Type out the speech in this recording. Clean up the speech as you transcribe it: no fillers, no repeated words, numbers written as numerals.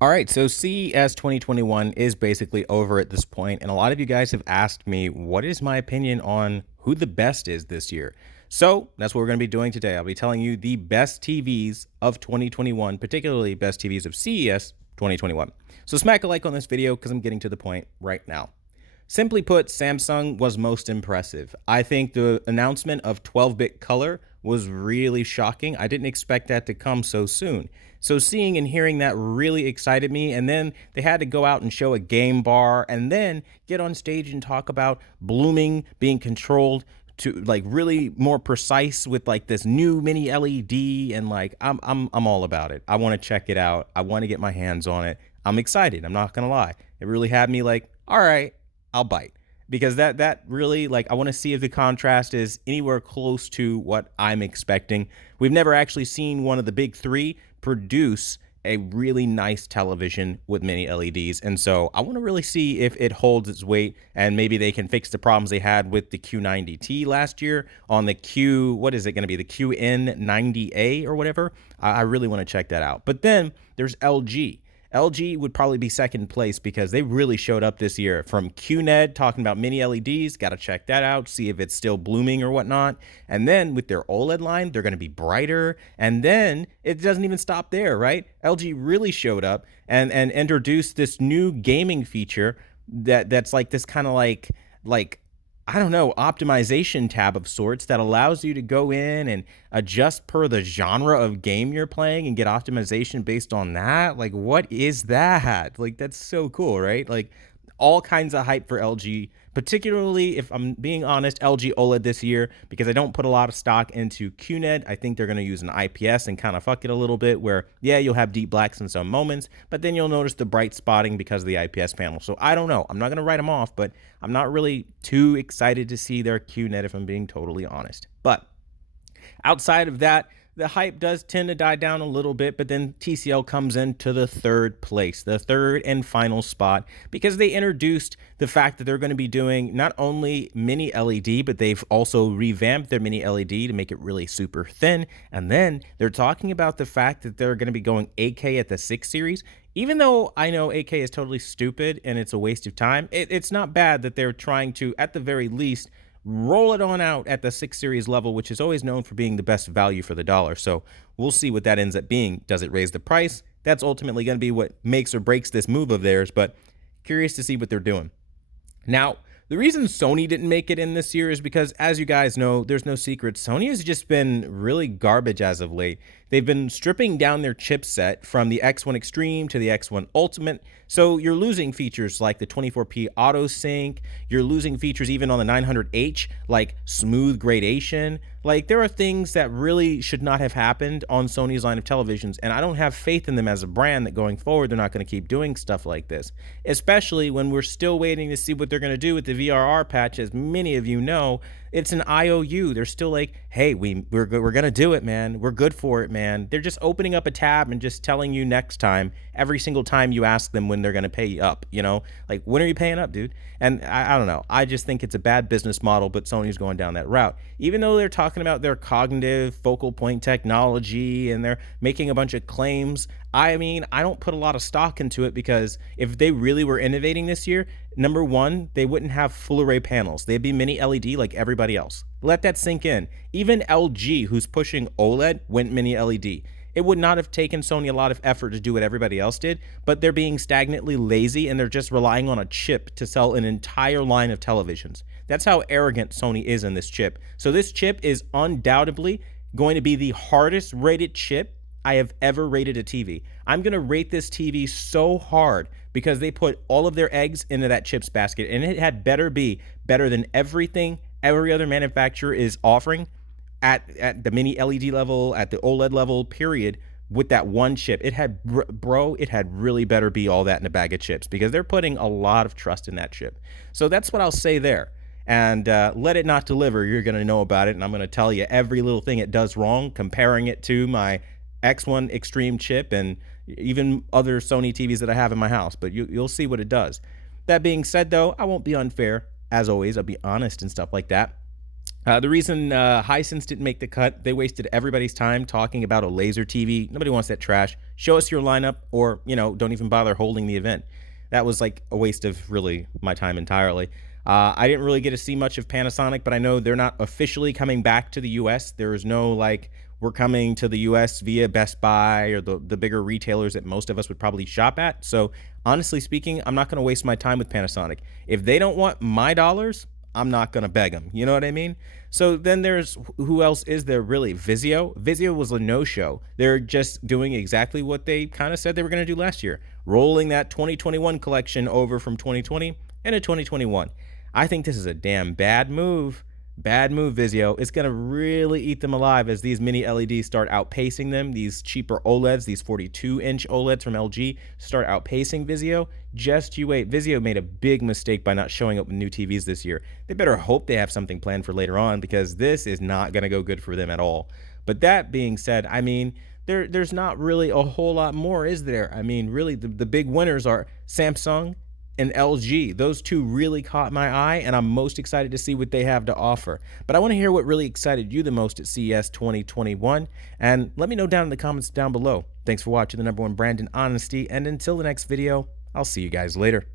All right, so CES 2021 is basically over at this point, and a lot of you guys have asked me what is my opinion on who the best is this year. So that's what we're going to be doing today. I'll be telling you the best TVs of 2021, particularly best TVs of CES 2021. So smack a like on this video because I'm getting to the point right now. Simply put, Samsung was most impressive. I think the announcement of 12-bit color was really shocking. I didn't expect that to come so soon. So seeing and hearing that really excited me, and then they had to go out and show a game bar and then get on stage and talk about blooming being controlled to like really more precise with like this new mini LED, and like I'm all about it. I want to check it out. I want to get my hands on it. I'm excited. I'm not going to lie. It really had me like, all right, I'll bite, because that really, like, I want to see if the contrast is anywhere close to what I'm expecting. We've never actually seen one of the big three produce a really nice television with many LEDs, and so I want to really see if it holds its weight, and maybe they can fix the problems they had with the Q90T last year on the what is it going to be, the QN90A or whatever. I really want to check that out. But then there's LG. LG would probably be second place because they really showed up this year. From QNED talking about mini LEDs, got to check that out, see if it's still blooming or whatnot. And then with their OLED line, they're going to be brighter. And then it doesn't even stop there, right? LG really showed up and introduced this new gaming feature that's like this kind of like I don't know, optimization tab of sorts that allows you to go in and adjust per the genre of game you're playing and get optimization based on that. Like, what is that? Like, that's so cool, right? Like, all kinds of hype for LG, particularly if I'm being honest, LG OLED this year, because I don't put a lot of stock into QNED. I think they're going to use an IPS and kind of fuck it a little bit where, yeah, you'll have deep blacks in some moments, but then you'll notice the bright spotting because of the IPS panel. So I don't know. I'm not going to write them off, but I'm not really too excited to see their QNED if I'm being totally honest. But outside of that, the hype does tend to die down a little bit, but then TCL comes into the third place, the third and final spot, because they introduced the fact that they're going to be doing not only mini LED, but they've also revamped their mini LED to make it really super thin. And then they're talking about the fact that they're going to be going 8K at the 6 series. Even though I know 8K is totally stupid and it's a waste of time, it's not bad that they're trying to, at the very least, roll it on out at the 6 series level, which is always known for being the best value for the dollar. So we'll see what that ends up being. Does it raise the price? That's ultimately going to be what makes or breaks this move of theirs, but curious to see what they're doing. Now, the reason Sony didn't make it in this year is because, as you guys know, there's no secret, Sony has just been really garbage as of late. They've been stripping down their chipset from the X1 Extreme to the X1 Ultimate, so you're losing features like the 24p auto sync, you're losing features even on the 900H like smooth gradation. Like, there are things that really should not have happened on Sony's line of televisions, and I don't have faith in them as a brand that going forward they're not going to keep doing stuff like this, especially when we're still waiting to see what they're going to do with the VRR patch. As many of you know, it's an IOU. They're still like, hey, we're going to do it, man. We're good for it, man. They're just opening up a tab and just telling you next time, every single time you ask them when they're going to pay you up, you know? Like, when are you paying up, dude? And I don't know. I just think it's a bad business model, but Sony's going down that route. Even though they're talking about their cognitive focal point technology and they're making a bunch of claims, I mean, I don't put a lot of stock into it, because if they really were innovating this year, number one, they wouldn't have full array panels. They'd be mini LED like everybody else. Let that sink in. Even LG, who's pushing OLED, went mini LED. It would not have taken Sony a lot of effort to do what everybody else did, but they're being stagnantly lazy and they're just relying on a chip to sell an entire line of televisions. That's how arrogant Sony is in this chip. So this chip is undoubtedly going to be the hardest rated chip I have ever rated a TV. I'm going to rate this TV so hard because they put all of their eggs into that chips basket, and it had better be better than everything every other manufacturer is offering at the mini LED level, at the OLED level, period, with that one chip. It had, bro, it had really better be all that in a bag of chips, because they're putting a lot of trust in that chip. So that's what I'll say there. And let it not deliver, you're going to know about it, and I'm going to tell you every little thing it does wrong, comparing it to my X1 Extreme chip and even other Sony TVs that I have in my house. But you'll see what it does. That being said, though, I won't be unfair. As always, I'll be honest and stuff like that. The reason Hisense didn't make the cut, they wasted everybody's time talking about a laser TV. Nobody wants that trash. Show us your lineup, or don't even bother holding the event. That was like a waste of really my time entirely. I didn't really get to see much of Panasonic, but I know they're not officially coming back to the U.S. There is no like we're coming to the U.S. via Best Buy or the bigger retailers that most of us would probably shop at. So honestly speaking, I'm not going to waste my time with Panasonic. If they don't want my dollars, I'm not going to beg them. You know what I mean? So then there's who else is there really? Vizio. Vizio was a no-show. They're just doing exactly what they kind of said they were going to do last year, rolling that 2021 collection over from 2020 into 2021. I think this is a damn bad move. Bad move, Vizio. It's going to really eat them alive as these mini LEDs start outpacing them. These cheaper OLEDs, these 42-inch OLEDs from LG, start outpacing Vizio. Just you wait. Vizio made a big mistake by not showing up with new TVs this year. They better hope they have something planned for later on, because this is not going to go good for them at all. But that being said, I mean, there's not really a whole lot more, is there? I mean, really, the big winners are Samsung and LG. Those two really caught my eye, and I'm most excited to see what they have to offer. But I want to hear what really excited you the most at CES 2021, and let me know down in the comments down below. Thanks for watching the #1 brand in honesty, and until the next video, I'll see you guys later.